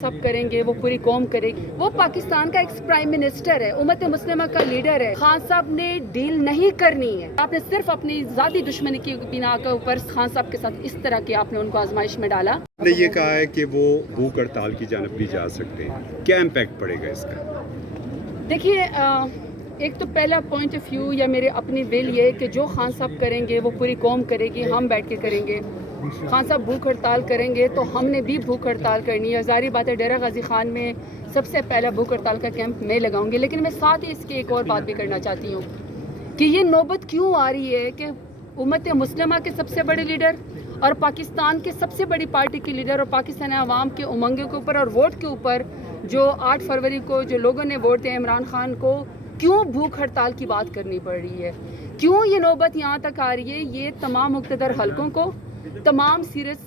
सब करेंगे, वो पूरी कौम करेगी। वो पाकिस्तान का एक्स प्राइम मिनिस्टर है, उम्मत मुस्लिमा का लीडर है। खान साहब ने डील नहीं करनी है। आपने सिर्फ अपनी ज़ाती दुश्मनी की बिना के ऊपर खान साहब के साथ इस तरह के आपने उनको आजमाइश में डाला। ने ये कहा है कि वो भूख हड़ताल की जानब भी जा सकते हैं, क्या इम्पैक्ट पड़ेगा इसका? देखिए, एक तो पहला पॉइंट ऑफ व्यू या मेरे अपनी विल ये है कि जो खान साहब करेंगे वो पूरी कौम करेगी, हम बैठ के करेंगे। खान साहब भूख हड़ताल करेंगे तो हमने भी भूख हड़ताल करनी है। ज़ाहिर बात है, डेरा गाजी खान में सबसे पहला भूख हड़ताल का कैंप मैं लगाऊंगी। लेकिन मैं साथ ही इसकी एक और बात भी करना चाहती हूँ कि ये नौबत क्यों आ रही है कि उम्मत मुस्लिमा के सबसे बड़े लीडर और पाकिस्तान के सबसे बड़ी पार्टी के लीडर और पाकिस्तान अवाम के उमंगे के ऊपर और वोट के ऊपर जो 8 फरवरी को जो लोगों ने वोट दिया इमरान खान को, क्यों भूख हड़ताल की बात करनी पड़ रही है, क्यों ये नौबत यहाँ तक आ रही है। ये तमाम मुक़्तदर हलकों को, तमाम सीरियस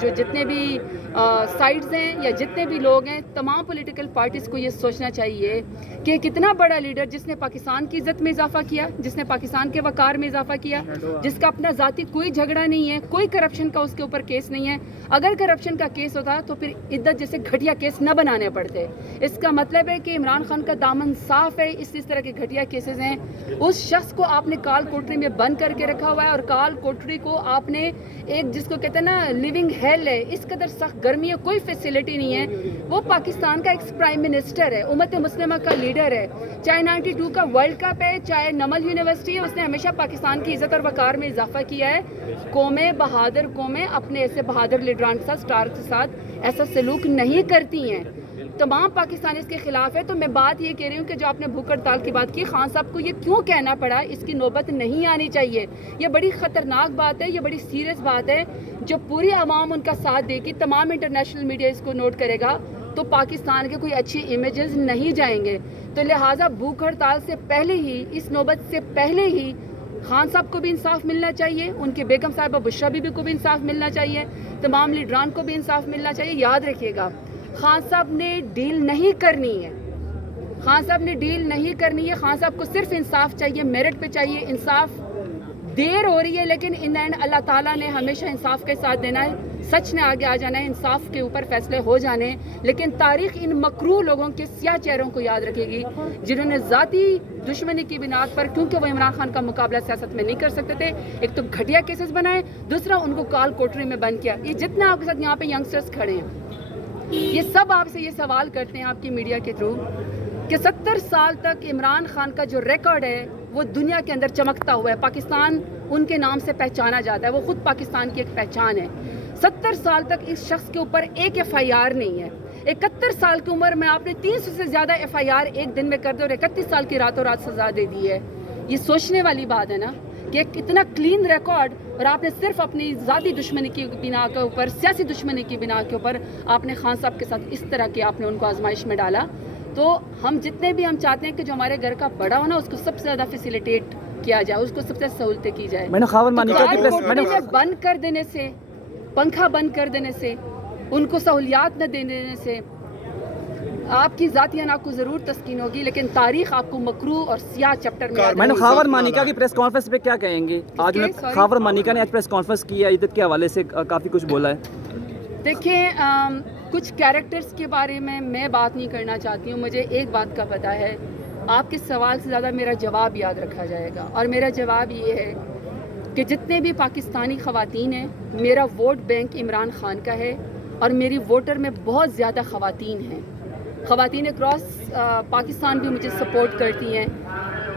जो जितने भी साइड्स हैं या जितने भी लोग हैं, तमाम पॉलिटिकल पार्टीज़ को ये सोचना चाहिए कि कितना बड़ा लीडर जिसने पाकिस्तान की इज़्ज़त में इजाफा किया, जिसने पाकिस्तान के वक़ार में इजाफा किया, जिसका अपना ज़ाती कोई झगड़ा नहीं है, कोई करप्शन का उसके ऊपर केस नहीं है। अगर करप्शन का केस होता तो फिर इद्दत जैसे घटिया केस न बनाने पड़ते। इसका मतलब है कि इमरान खान का दामन साफ़ है। इस तरह के घटिया केसेस हैं, उस शख्स को आपने काल कोठरी में बंद करके रखा हुआ है और काल कोठरी को आपने एक जिसको कहते हैं ना लिविंग हेल है, इस कदर सख्त गर्मी है, कोई फैसिलिटी नहीं है। वो पाकिस्तान का एक्स प्राइम मिनिस्टर है, उम्मत मुस्लिमा का लीडर है। चाहे 92 का वर्ल्ड कप है, चाहे नमल यूनिवर्सिटी है, उसने हमेशा पाकिस्तान की इज्जत और वकार में इजाफा किया है। कौमें बहादुर कौमें अपने ऐसे बहादुर लीडरान के साथ, स्टार के साथ ऐसा सलूक नहीं करती हैं। तमाम पाकिस्तानी इसके खिलाफ है। तो मैं बात ये कह रही हूँ कि जो आपने भूख हड़ताल की बात की, खान साहब को ये क्यों कहना पड़ा, इसकी नौबत नहीं आनी चाहिए। ये बड़ी ख़तरनाक बात है, ये बड़ी सीरियस बात है। जो पूरी आवाम उनका साथ देगी, तमाम इंटरनेशनल मीडिया इसको नोट करेगा, तो पाकिस्तान के कोई अच्छी इमेजेस नहीं जाएंगे। तो लिहाजा भूख हड़ताल से पहले ही, इस नौबत से पहले ही खान साहब को भी इंसाफ मिलना चाहिए, उनके बेगम साहिबा बुशरा बीबी को भी इंसाफ मिलना चाहिए, तमाम लीडरान को भी इंसाफ मिलना चाहिए। याद रखिएगा, खान साहब ने डील नहीं करनी है। खान साहब ने डील नहीं करनी है। खान साहब को सिर्फ इंसाफ चाहिए, मेरिट पे चाहिए इंसाफ। देर हो रही है लेकिन इन एंड अल्लाह ताला ने हमेशा इंसाफ के साथ देना है, सच ने आगे आ जाना है, इंसाफ के ऊपर फैसले हो जाने। लेकिन तारीख इन मकरू लोगों के स्याह चेहरों को याद रखेगी जिन्होंने ज़ाती दुश्मनी की बिनाद पर, क्योंकि वो इमरान खान का मुकाबला सियासत में नहीं कर सकते थे, एक तो घटिया केसेस बनाए, दूसरा उनको काल कोठरी में बंद किया। ये जितना आपके साथ यहाँ पे यंगस्टर्स खड़े हैं, ये सब आपसे ये सवाल करते हैं आपकी मीडिया के थ्रू कि 70 साल तक इमरान खान का जो रिकॉर्ड है वो दुनिया के अंदर चमकता हुआ है। पाकिस्तान उनके नाम से पहचाना जाता है, वो खुद पाकिस्तान की एक पहचान है। 70 साल तक इस शख्स के ऊपर एक FIR नहीं है। 71 साल की उम्र में आपने 300 से ज़्यादा FIR एक दिन में कर दो और 31 साल की रातों रात सज़ा दे दी है। ये सोचने वाली बात है ना कि एक इतना क्लीन रिकॉर्ड, और आपने सिर्फ अपनी ज़ाती दुश्मनी की बिना के ऊपर, सियासी दुश्मनी की बिना के ऊपर आपने खान साहब के साथ इस तरह के आपने उनको आजमाइश में डाला। तो हम जितने भी हम चाहते हैं कि जो हमारे घर का बड़ा हो ना, उसको सबसे ज़्यादा फैसिलिटेट किया जाए, उसको सबसे सहूलतें की जाए। बंद कर देने से, पंखा बंद कर देने से, उनको सहूलियात न देने से आपकी ज़ाती अना को ज़रूर तस्कीन होगी, लेकिन तारीख आपको मकरू और सियाह चैप्टर में। मैडम, खावर मानिका की प्रेस कॉन्फ्रेंस पे क्या कहेंगे? आज खावर मानिका ने आज प्रेस कॉन्फ्रेंस की है, इद्दत के हवाले से काफ़ी कुछ बोला है। देखिए, कुछ कैरेक्टर्स के बारे में मैं बात नहीं करना चाहती हूँ। मुझे एक बात का पता है, आपके सवाल से ज़्यादा मेरा जवाब याद रखा जाएगा, और मेरा जवाब ये है कि जितने भी पाकिस्तानी ख़वातीन हैं, मेरा वोट बैंक इमरान खान का है और मेरी वोटर में बहुत ज़्यादा ख़वातीन हैं। ख़वातीन अक्रॉस पाकिस्तान भी मुझे सपोर्ट करती हैं।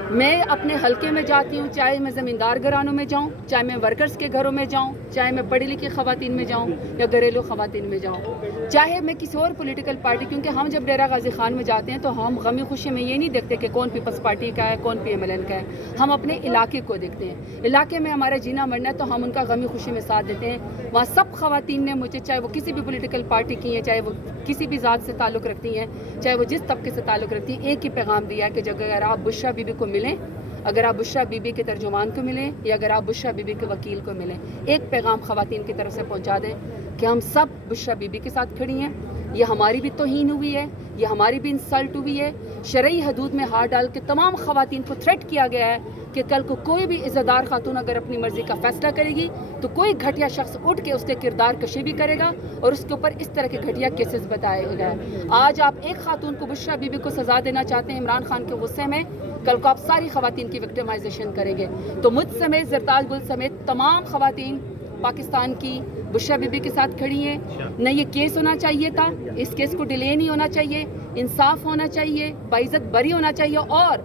मैं अपने हलके में जाती हूँ, चाहे मैं ज़मींदार घरानों में जाऊँ, चाहे मैं वर्कर्स के घरों में जाऊँ, चाहे मैं पढ़ी लिखी ख़वातीन में जाऊँ या घरेलू ख़वातीन में जाऊँ, चाहे मैं किसी और पॉलिटिकल पार्टी, क्योंकि हम जब डेरा गाजी खान में जाते हैं तो हम गमी खुशी में ये नहीं देखते कि कौन पीपल्स पार्टी का है, कौन PMLN का है। हम अपने इलाके को देखते हैं, इलाके में हमारा जीना मरना है, तो हम उनका गमी खुशी में साथ देते हैं। वहाँ सब ख़वातीन ने मुझे, चाहे वो किसी भी पॉलिटिकल पार्टी की हैं, चाहे वो किसी भी ज़ात से ताल्लुक़ रखती हैं, चाहे वो जिस तबके से ताल्लुक़ रखती हैं, एक ही पैगाम दिया है कि जब अगर आप बुशरा बीबी को मिलें, अगर आप बुशरा बीबी के तर्जुमान को मिलें या अगर आप बुशरा बीबी के वकील को मिलें, एक पैगाम ख़वातीन की तरफ से पहुंचा दें कि हम सब बुशरा बीबी के साथ खड़ी हैं। یہ ہماری بھی توہین ہوئی ہے, یہ ہماری بھی انسلٹ ہوئی ہے. شرعی حدود میں ہاتھ ڈال کے تمام خواتین کو تھریٹ کیا گیا ہے کہ کل کو کوئی بھی عزت دار خاتون اگر اپنی مرضی کا فیصلہ کرے گی تو کوئی گھٹیا شخص اٹھ کے اس کے کردار کشی بھی کرے گا اور اس کے اوپر اس طرح کے گھٹیا کیسز بتائے گئے. آج آپ ایک خاتون کو بشرا بی بی کو سزا دینا چاہتے ہیں عمران خان کے غصے میں, کل کو آپ ساری خواتین کی وکٹمائزیشن کریں گے. تو مجھ سمیت, زرتاج گل سمیت تمام خواتین پاکستان کی بشرا بی بی کے ساتھ کھڑی ہیں. نہ یہ کیس ہونا چاہیے تھا, اس کیس کو ڈیلے نہیں ہونا چاہیے, انصاف ہونا چاہیے, باعزت بری ہونا چاہیے. اور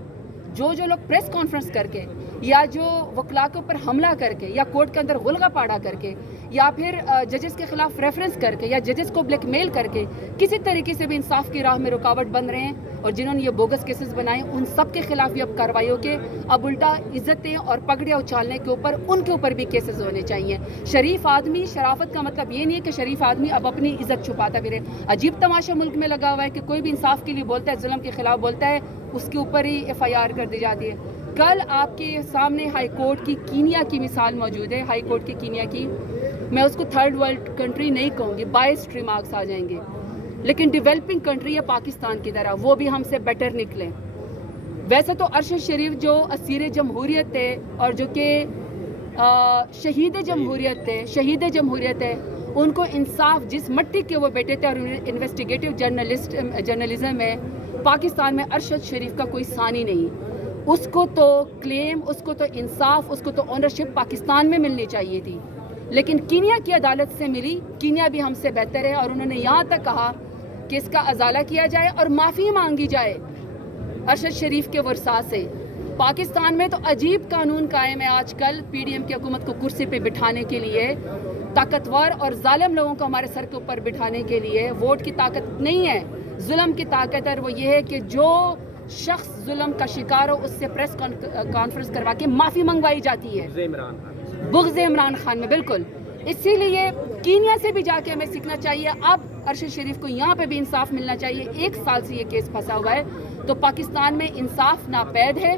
جو لوگ پریس کانفرنس کر کے یا جو وکلا کے اوپر حملہ کر کے یا کورٹ کے اندر غلغہ پاڑا کر کے یا پھر ججز کے خلاف ریفرنس کر کے یا ججز کو بلیک میل کر کے کسی طریقے سے بھی انصاف کی راہ میں رکاوٹ بن رہے ہیں اور جنہوں نے یہ بوگس کیسز بنائے, ان سب کے خلاف بھی اب کارروائیوں کے اب الٹا عزتیں اور پگڑیاں اچھالنے کے اوپر ان کے اوپر بھی کیسز ہونے چاہیے. شریف آدمی, شرافت کا مطلب یہ نہیں ہے کہ شریف آدمی اب اپنی عزت چھپاتا پھرے. عجیب تماشا ملک میں لگا ہوا ہے کہ کوئی بھی انصاف کے لیے بولتا ہے, ظلم کے خلاف بولتا ہے, اس کے اوپر ہی FIR کر دی جاتی ہے. کل آپ کے سامنے ہائی کورٹ کی کینیا کی مثال موجود ہے. ہائی کورٹ کی کینیا کی, میں اس کو تھرڈ ورلڈ کنٹری نہیں کہوں گی, 22 ریمارکس آ جائیں گے, لیکن ڈیولپنگ کنٹری ہے پاکستان کی طرح, وہ بھی ہم سے بیٹر نکلیں. ویسے تو ارشد شریف جو اسیر جمہوریت تھے اور جو کہ شہید جمہوریت ہے, ان کو انصاف جس مٹی کے وہ بیٹے تھے اور انویسٹیگیٹو جرنلزم میں پاکستان میں ارشد شریف کا کوئی ثانی نہیں. اس کو تو کلیم, اس کو تو انصاف, اس کو تو اونرشپ پاکستان میں ملنی چاہیے تھی, لیکن کینیا کی عدالت سے ملی. کینیا بھی ہم سے بہتر ہے اور انہوں نے یہاں تک کہا کہ اس کا ازالہ کیا جائے اور معافی مانگی جائے ارشد شریف کے ورثاء سے. پاکستان میں تو عجیب قانون قائم ہے آج کل PDM کی حکومت کو کرسی پہ بٹھانے کے لیے, طاقتور اور ظالم لوگوں کو ہمارے سر کے اوپر بٹھانے کے لیے. ووٹ کی طاقت نہیں ہے, ظلم کی طاقت ہے, اور وہ یہ ہے کہ جو شخص ظلم کا شکار ہو اس سے پریس کانفرنس کروا کے معافی منگوائی جاتی ہے. بغض عمران خان میں بالکل. اسی لیے کینیا سے بھی جا کے ہمیں سیکھنا چاہیے. اب ارشد شریف کو یہاں پہ بھی انصاف ملنا چاہیے. 1 سال سے یہ کیس پھنسا ہوا ہے, تو پاکستان میں انصاف ناپید ہے.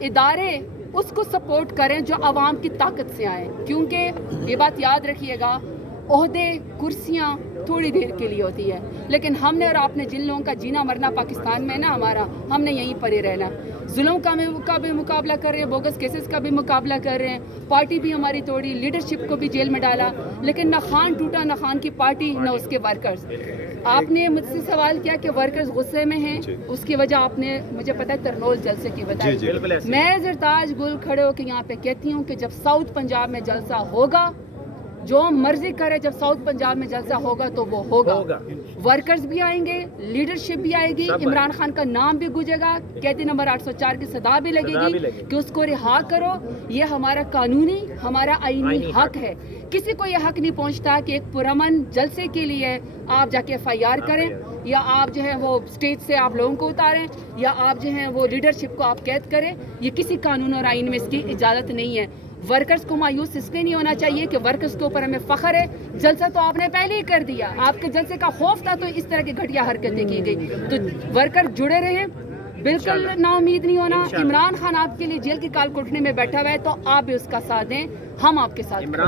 ادارے اس کو سپورٹ کریں جو عوام کی طاقت سے آئیں, کیونکہ یہ بات یاد رکھیے گا, عہدے, کرسیاں تھوڑی دیر کے لیے ہوتی ہے, لیکن ہم نے اور آپ نے جن لوگوں کا جینا مرنا پاکستان میں نا ہمارا, ہم نے یہیں پر ہی رہنا. ظلم کا بھی مقابلہ کر رہے ہیں, بوگس کیسز کا بھی مقابلہ کر رہے ہیں, پارٹی بھی ہماری توڑی, لیڈرشپ کو بھی جیل میں ڈالا, لیکن نہ خان ٹوٹا, نہ خان کی پارٹی, نہ اس کے ورکرز. آپ نے مجھ سے سوال کیا کہ ورکرز غصے میں ہیں, اس کی وجہ آپ نے مجھے پتا ہے ترنول جلسے کی بتائی. میں زرتاج گل کھڑے ہو کے یہاں پہ کہتی ہوں کہ جب ساؤتھ پنجاب میں جلسہ ہوگا, جو مرضی کرے, جب ساؤتھ پنجاب میں جلسہ ہوگا تو وہ ہوگا. ورکرز بھی آئیں گے, لیڈرشپ بھی آئے گی, عمران خان کا نام بھی گونجے گا, قیدی نمبر 804 کی صدا بھی لگے گی کہ اس کو رہا کرو. یہ ہمارا قانونی, ہمارا آئینی حق ہے. کسی کو یہ حق نہیں پہنچتا کہ ایک پرامن جلسے کے لیے آپ جا کے FIR کریں, یا آپ جو ہے وہ اسٹیج سے آپ لوگوں کو اتاریں, یا آپ جو ہیں وہ لیڈرشپ کو آپ قید کریں. یہ کسی قانون اور آئین میں اس کی اجازت نہیں ہے. ورکرز کو مایوس اس لیے نہیں ہونا چاہیے کہ ورکرز کے اوپر ہمیں فخر ہے, جلسہ تو آپ نے پہلے ہی کر دیا, آپ کے جلسے کا خوف تھا تو اس طرح کی گھٹیا حرکتیں کی گئی. تو ورکر جڑے رہے, بالکل نا امید نہیں ہونا. عمران خان آپ کے لیے جیل کی کال کوٹھنے میں بیٹھا ہوا ہے, تو آپ بھی اس کا ساتھ دیں, ہم آپ کے ساتھ.